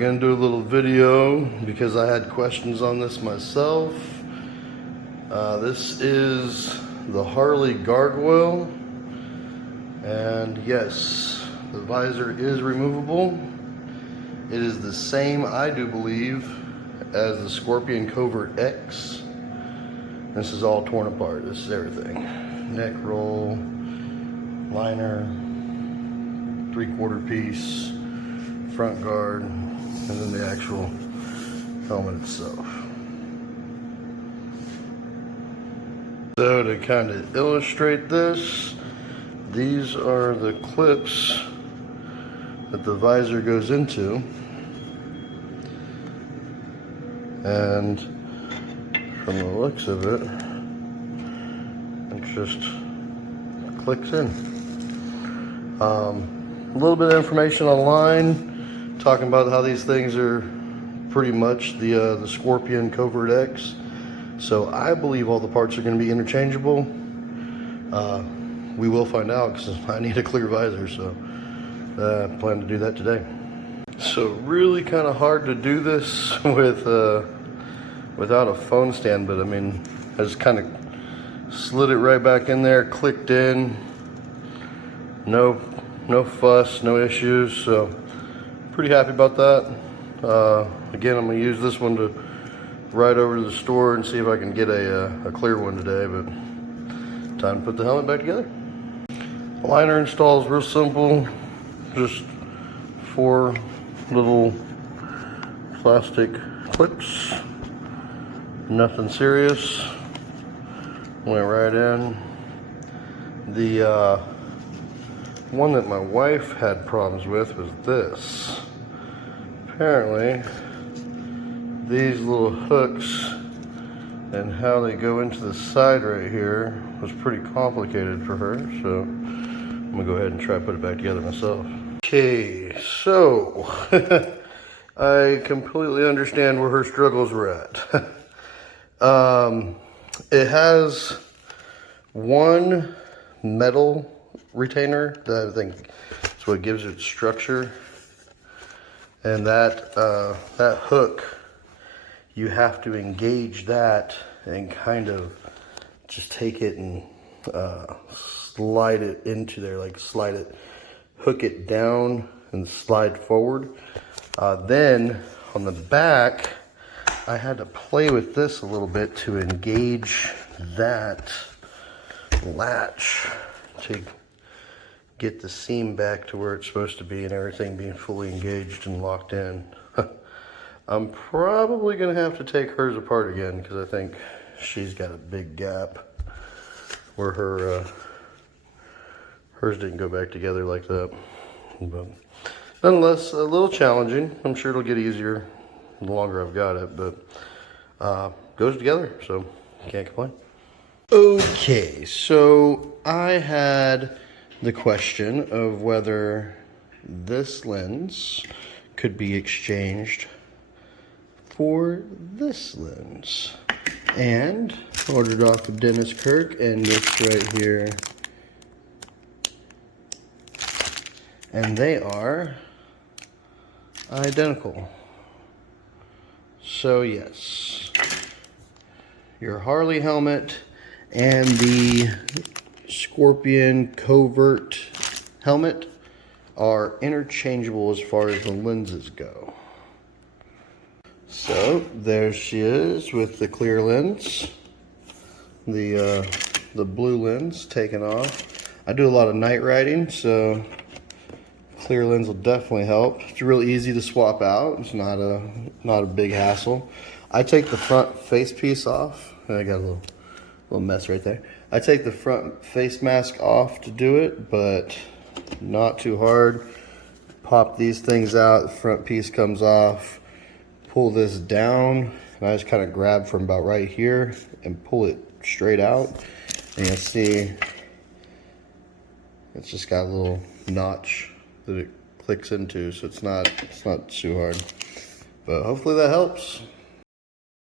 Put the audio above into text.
gonna do a little video because I had questions on this myself. This is the Harley Gargoyle, and yes, the visor is removable. It is the same, I do believe, as the Scorpion Covert X. This is all torn apart. This is everything. Neck roll, liner, 3/4 piece, front guard, and then the actual helmet itself. So to kind of illustrate this, these are the clips that the visor goes into, and from the looks of it, it just clicks in. A little bit of information online talking about how these things are pretty much the Scorpion Covert X. So I believe all the parts are going to be interchangeable. We will find out because I need a clear visor, so I plan to do that today. So really kind of hard to do this with without a phone stand, but I mean, I just kind of slid it right back in there, clicked in, no fuss, no issues, so pretty happy about that. Again, I'm gonna use this one to ride over to the store and see if I can get a clear one today, but time to put the helmet back together. Liner install is real simple, just 4 little plastic clips, nothing serious, went right in. The one that my wife had problems with was this. Apparently, these little hooks and how they go into the side right here was pretty complicated for her, so I'm gonna go ahead and try to put it back together myself. Okay, so I completely understand where her struggles were at. It has one metal retainer that I think is what gives it structure, and that hook, you have to engage that and kind of just take it and slide it into there, like slide it, hook it down and slide forward. Then on the back, I had to play with this a little bit to engage that latch to get the seam back to where it's supposed to be and everything being fully engaged and locked in. I'm probably gonna have to take hers apart again because I think she's got a big gap where hers didn't go back together like that. But nonetheless, a little challenging. I'm sure it'll get easier the longer I've got it, but goes together, so can't complain. Okay, so I had the question of whether this lens could be exchanged for this lens, and ordered off of Dennis Kirk, and this right here, and they are identical. So yes, your Harley helmet and the Scorpion Covert helmet are interchangeable as far as the lenses go. So there she is with the clear lens, the blue lens taken off. I do a lot of night riding, so clear lens will definitely help. It's really easy to swap out. It's not a big hassle. I take the front face piece off. I got a little mess right there. I take the front face mask off to do it, but not too hard. Pop these things out, the front piece comes off. Pull this down, and I just kind of grab from about right here and pull it straight out. And you'll see it's just got a little notch that it clicks into, so it's not too hard. But hopefully that helps.